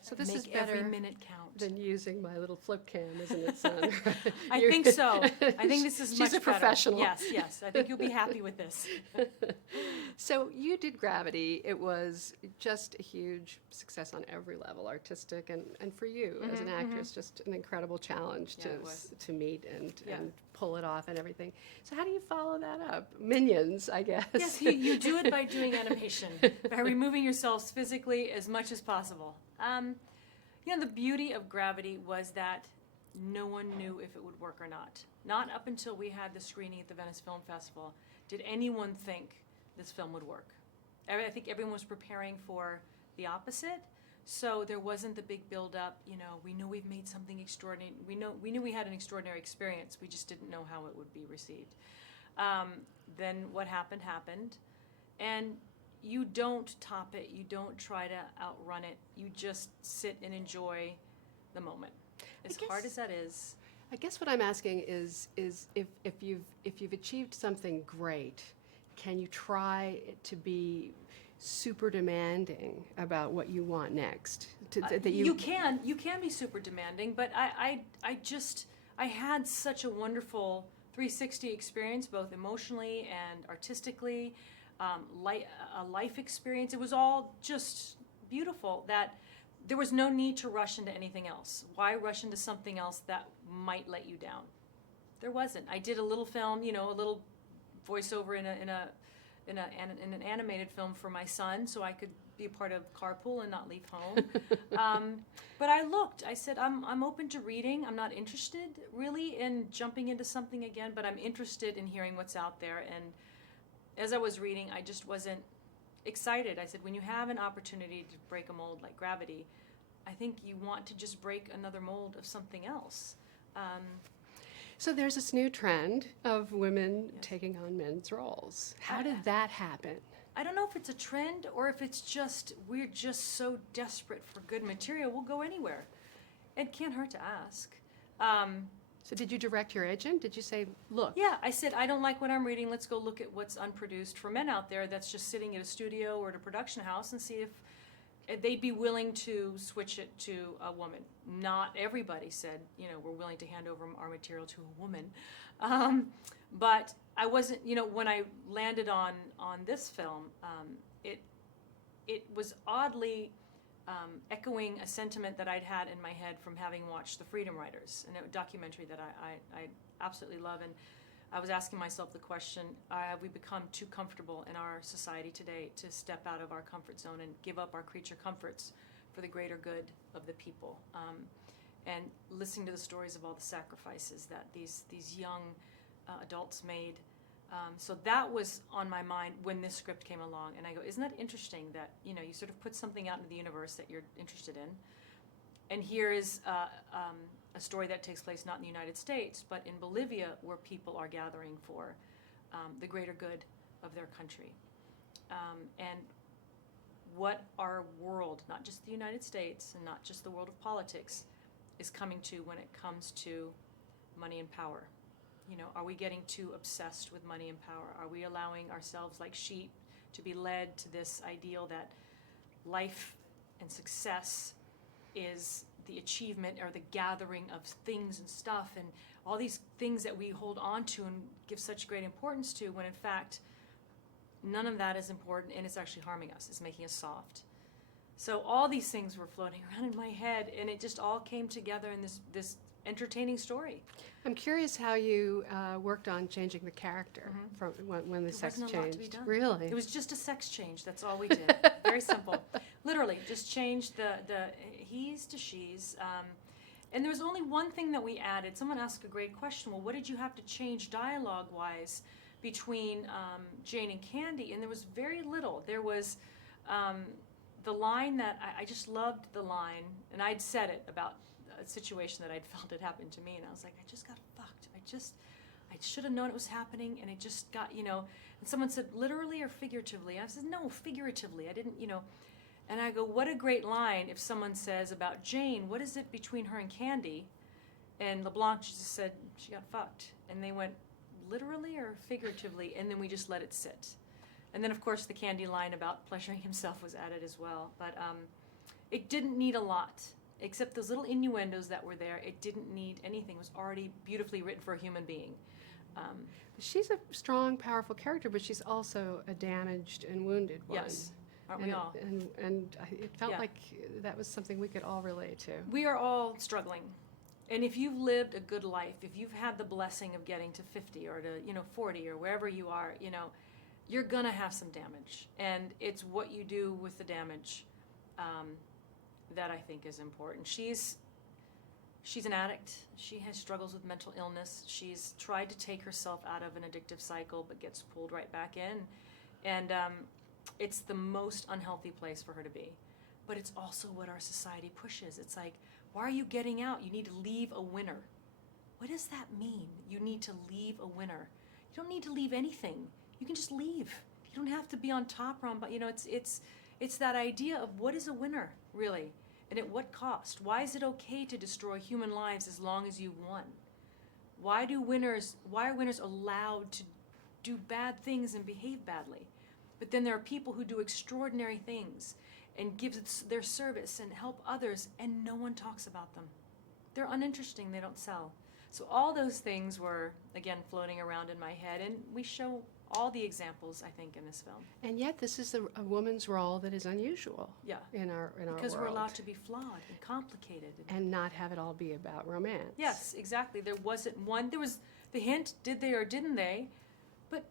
So this Make is better every minute count. than using my little flip cam, isn't it, Sandra? I think so. I think this is much better. She's a professional. Yes. I think you'll be happy with this. So you did Gravity. It was just a huge success on every level, artistic, and for you as an actress, just an incredible challenge Yeah, it was. to meet and pull it off and everything. So how do you follow that up? Minions, I guess. Yes, you do it by doing animation, by removing yourselves physically as much as possible. The beauty of Gravity was that no one knew if it would work or not. Not up until we had the screening at the Venice Film Festival did anyone think this film would work. I think everyone was preparing for the opposite, so there wasn't the big build-up. We knew we've made something extraordinary. We knew we had an extraordinary experience. We just didn't know how it would be received. Then what happened, and you don't top it. You don't try to outrun it. You just sit and enjoy the moment. As hard as that is. I guess what I'm asking is if you've achieved something great, can you try to be super demanding about what you want next? You can be super demanding, but I had such a wonderful 360 experience, both emotionally and artistically, a life experience. It was all just beautiful that there was no need to rush into anything else. Why rush into something else that might let you down? There wasn't. I did a little film, a little voiceover in an animated film for my son, so I could be a part of carpool and not leave home. But I said, I'm open to reading. I'm not interested really in jumping into something again, but I'm interested in hearing what's out there. And as I was reading, I just wasn't excited. I said, when you have an opportunity to break a mold like Gravity, I think you want to just break another mold of something else. So there's this new trend of women taking on men's roles. How did that happen? I don't know if it's a trend or if it's just, we're just so desperate for good material, we'll go anywhere. It can't hurt to ask. So did you direct your agent? Did you say, look? Yeah, I said, I don't like what I'm reading. Let's go look at what's unproduced for men out there that's just sitting at a studio or at a production house and see if they'd be willing to switch it to a woman. Not everybody said, we're willing to hand over our material to a woman. But I wasn't, when I landed on this film, it was oddly echoing a sentiment that I'd had in my head from having watched The Freedom Writers, a documentary that I absolutely love. And I was asking myself the question, have we become too comfortable in our society today to step out of our comfort zone and give up our creature comforts for the greater good of the people? And listening to the stories of all the sacrifices that these young adults made. So that was on my mind when this script came along. And I go, isn't that interesting that, you sort of put something out into the universe that you're interested in. And here is a story that takes place not in the United States, but in Bolivia, where people are gathering for the greater good of their country. And what our world, not just the United States and not just the world of politics, is coming to when it comes to money and power. Are we getting too obsessed with money and power? Are we allowing ourselves like sheep to be led to this ideal that life and success is the achievement or the gathering of things and stuff and all these things that we hold on to and give such great importance to, when in fact none of that is important and it's actually harming us. It's making us soft. So all these things were floating around in my head, and it just all came together in this entertaining story. I'm curious how you worked on changing the character from when the sex wasn't a lot to be changed. done. Really? It was just a sex change. That's all we did. Very simple. Literally, just changed the he's to she's. And there was only one thing that we added. Someone asked a great question. Well, what did you have to change dialogue-wise between Jane and Candy? And there was very little. There was the line that I just loved the line, and I'd said it about a situation that I'd felt had happened to me, and I was like, I just got fucked. I should have known it was happening, and it just got, and someone said, literally or figuratively? I said, no, figuratively. I didn't, and I go, what a great line if someone says about Jane, what is it between her and Candy? And LeBlanc just said, she got fucked. And they went, literally or figuratively? And then we just let it sit. And then, of course, the Candy line about pleasuring himself was added as well. But It didn't need a lot, except those little innuendos that were there. It didn't need anything. It was already beautifully written for a human being. She's a strong, powerful character, but she's also a damaged and wounded one. Yes, aren't we all? It felt Yeah. like that was something we could all relate to. We are all struggling. And if you've lived a good life, if you've had the blessing of getting to 50 or to, 40 or wherever you are, you're going to have some damage. And it's what you do with the damage that I think is important. She's an addict. She has struggles with mental illness. She's tried to take herself out of an addictive cycle but gets pulled right back in. And it's the most unhealthy place for her to be. But it's also what our society pushes. It's like, why are you getting out? You need to leave a winner. What does that mean? You need to leave a winner. You don't need to leave anything. You can just leave. You don't have to be on top or on, but it's that idea of what is a winner, really? And at what cost? Why is it okay to destroy human lives as long as you've won? Why are winners allowed to do bad things and behave badly? But then there are people who do extraordinary things and give their service and help others, and no one talks about them. They're uninteresting, they don't sell. So all those things were, again, floating around in my head, and we show all the examples, I think, in this film. And yet this is a woman's role that is unusual in our Because world. we're allowed to be flawed and complicated. And not have it all be about romance. Yes, exactly. There wasn't one. There was the hint, did they or didn't they? But,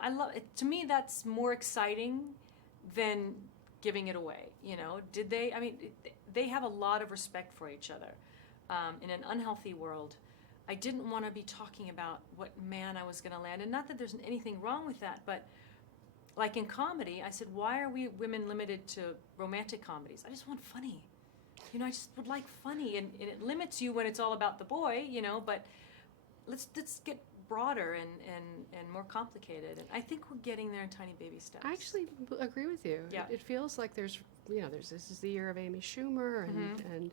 I love it. To me, that's more exciting than giving it away. Did they? I mean, they have a lot of respect for each other. In an unhealthy world, I didn't want to be talking about what man I was going to land. And not that there's anything wrong with that, but like in comedy, I said, why are we women limited to romantic comedies? I just want funny. I just would like funny. And it limits you when it's all about the boy, but let's get broader and more complicated. And I think we're getting there in tiny baby steps. I actually agree with you. Yeah. It feels like there's this is the year of Amy Schumer and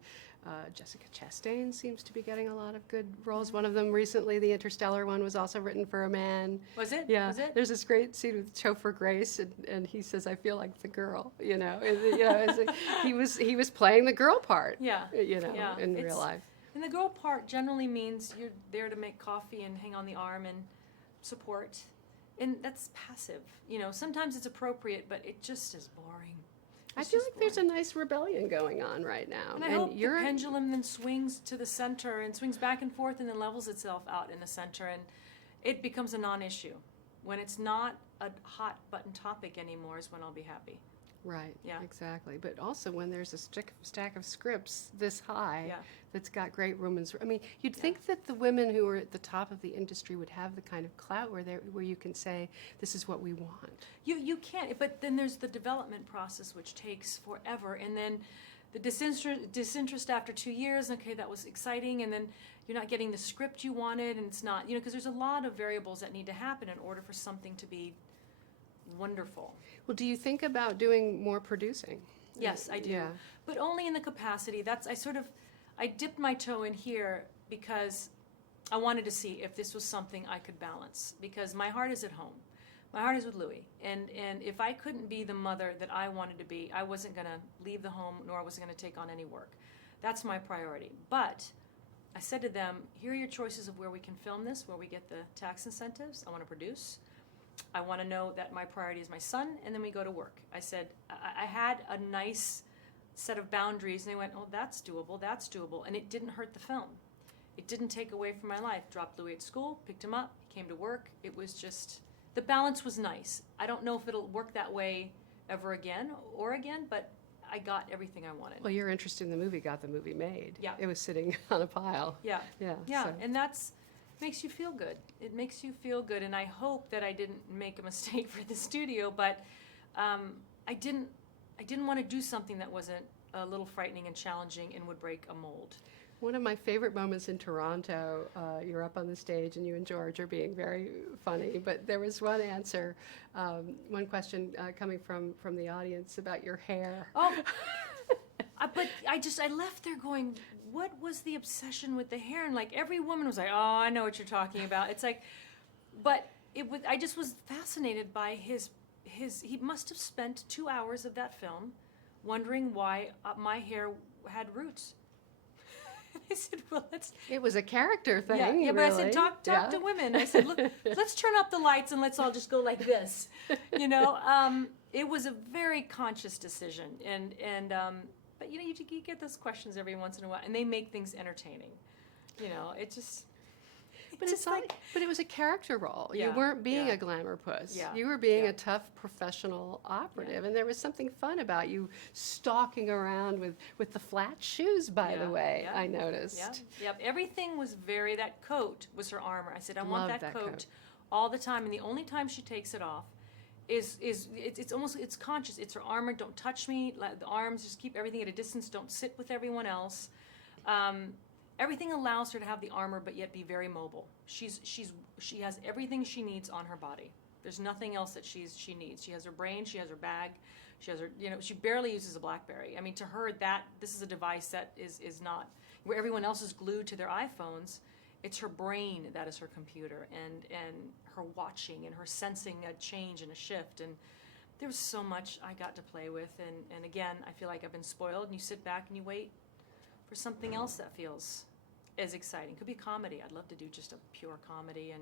Jessica Chastain seems to be getting a lot of good roles. One of them recently, the Interstellar one, was also written for a man. Was it? Yeah. Was it? There's this great scene with Topher Grace, and he says, "I feel like the girl." He was playing the girl part. Yeah. In real life. And the girl part generally means you're there to make coffee and hang on the arm and support. And that's passive. Sometimes it's appropriate, but it just is boring. I feel like there's a nice rebellion going on right now. And I hope the pendulum then swings to the center and swings back and forth and then levels itself out in the center, and it becomes a non-issue. When it's not a hot button topic anymore is when I'll be happy. Right, Yeah. exactly. But also when there's a stack of scripts this high that's got great romance. I mean, you'd think that the women who are at the top of the industry would have the kind of clout where you can say, this is what we want. You can't, but then there's the development process, which takes forever, and then the disinterest after 2 years, okay, that was exciting, and then you're not getting the script you wanted, and it's not, because there's a lot of variables that need to happen in order for something to be wonderful. Well, do you think about doing more producing? Yes, I do. Yeah. But only in the capacity. I dipped my toe in here because I wanted to see if this was something I could balance, because my heart is at home. My heart is with Louis. And if I couldn't be the mother that I wanted to be, I wasn't going to leave the home, nor was I going to take on any work. That's my priority. But I said to them, here are your choices of where we can film this, where we get the tax incentives. I want to produce. I want to know that my priority is my son, and then we go to work. I said, I had a nice set of boundaries, and they went, oh, that's doable, and it didn't hurt the film. It didn't take away from my life. Dropped Louis at school, picked him up, he came to work. It was just, the balance was nice. I don't know if it'll work that way ever again, but I got everything I wanted. Well, your interest in the movie got the movie made. Yeah. It was sitting on a pile. Yeah. Yeah. So. And that's makes you feel good. It makes you feel good, and I hope that I didn't make a mistake for the studio, but I didn't want to do something that wasn't a little frightening and challenging and would break a mold. One of my favorite moments in Toronto, you're up on the stage and you and George are being very funny, but there was one answer, one question coming from the audience about your hair. Oh, but I left there going, what was the obsession with the hair? And like every woman was like, oh, I know what you're talking about. It's like, but I just was fascinated by his he must have spent 2 hours of that film wondering why my hair had roots. I said, well, It was a character thing. yeah, but really. I said, talk to women. I said, look, let's turn up the lights and let's all just go like this. You know, it was a very conscious decision, but you know, you get those questions every once in a while, and they make things entertaining. You know, it just. But it's like, but it was a character role. Yeah, You weren't being yeah. a glamour puss. Yeah, You were being yeah. a tough professional operative, Yeah. and there was something fun about you stalking around with the flat shoes. By the Yeah, way, yeah. I noticed. Yeah, yep. Everything was that coat was her armor. I said, I want Loved that that coat coat. all the time, and the only time she takes it off is it's almost, it's conscious. It's her armor. Don't touch me. Let the arms, just keep everything at a distance. Don't sit with everyone else. Everything allows her to have the armor, but yet be very mobile. She has everything she needs on her body. There's nothing else that she needs. She has her brain. She has her bag. She has her, you know, she barely uses a BlackBerry. I mean, to her, this is a device that is not, where everyone else is glued to their iPhones. It's her brain that is her computer, and her watching and her sensing a change and a shift. And there was so much I got to play with. And again, I feel like I've been spoiled, and you sit back and you wait for something else that feels as exciting. Could be comedy. I'd love to do just a pure comedy, and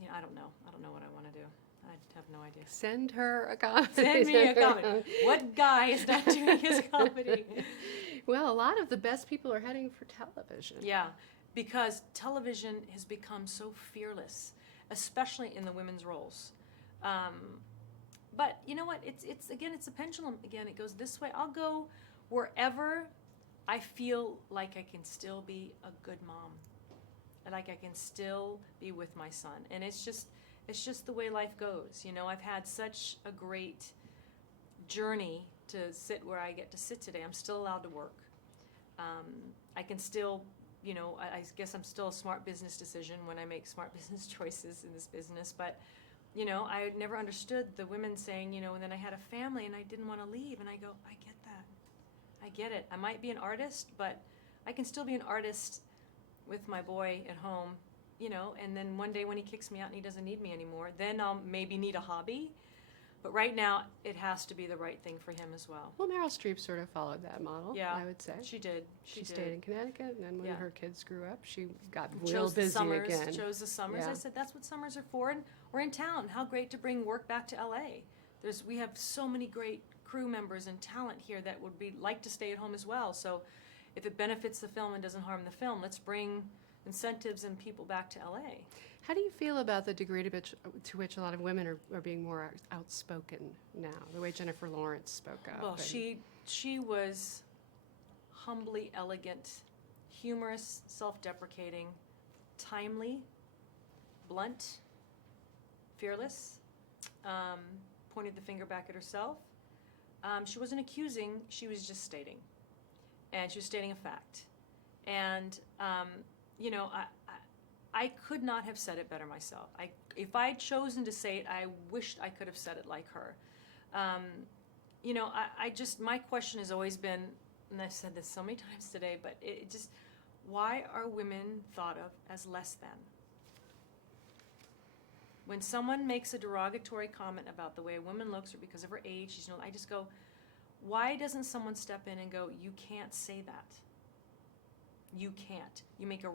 you know, I don't know what I want to do. I have no idea. Send her a comedy. Send me a comedy. What guy is not doing his comedy? Well, a lot of the best people are heading for television. Yeah, because television has become so fearless, especially in the women's roles. But you know what? It's again, it's a pendulum. Again, it goes this way. I'll go wherever I feel like I can still be a good mom, and like I can still be with my son. And it's just the way life goes. You know, I've had such a great journey to sit where I get to sit today. I'm still allowed to work. I can still, you know, I guess I'm still a smart business decision when I make smart business choices in this business. But, you know, I never understood the women saying, you know, and then I had a family and I didn't want to leave. And I go, I get that. I get it. I might be an artist, but I can still be an artist with my boy at home, you know, and then one day when he kicks me out and he doesn't need me anymore, then I'll maybe need a hobby. But right now, it has to be the right thing for him as well. Well, Meryl Streep sort of followed that model, Yeah, I would say. She did. She stayed in Connecticut, and then when Yeah. her kids grew up, she got real chose the busy summers, again. chose the summers. Yeah. I said, that's what summers are for, and we're in town. How great to bring work back to LA. We have so many great crew members and talent here that would like to stay at home as well. So if it benefits the film and doesn't harm the film, let's bring incentives and people back to LA. How do you feel about the degree to which a lot of women are being more outspoken now, the way Jennifer Lawrence spoke up? Well, she was humbly elegant, humorous, self-deprecating, timely, blunt, fearless, pointed the finger back at herself. She wasn't accusing, she was just stating. And she was stating a fact. And, you know, I could not have said it better myself. If I had chosen to say it, I wished I could have said it like her. You know, my question has always been, and I've said this so many times today, but why are women thought of as less than? When someone makes a derogatory comment about the way a woman looks or because of her age, you know, I just go, why doesn't someone step in and go, you can't say that? You can't. You make a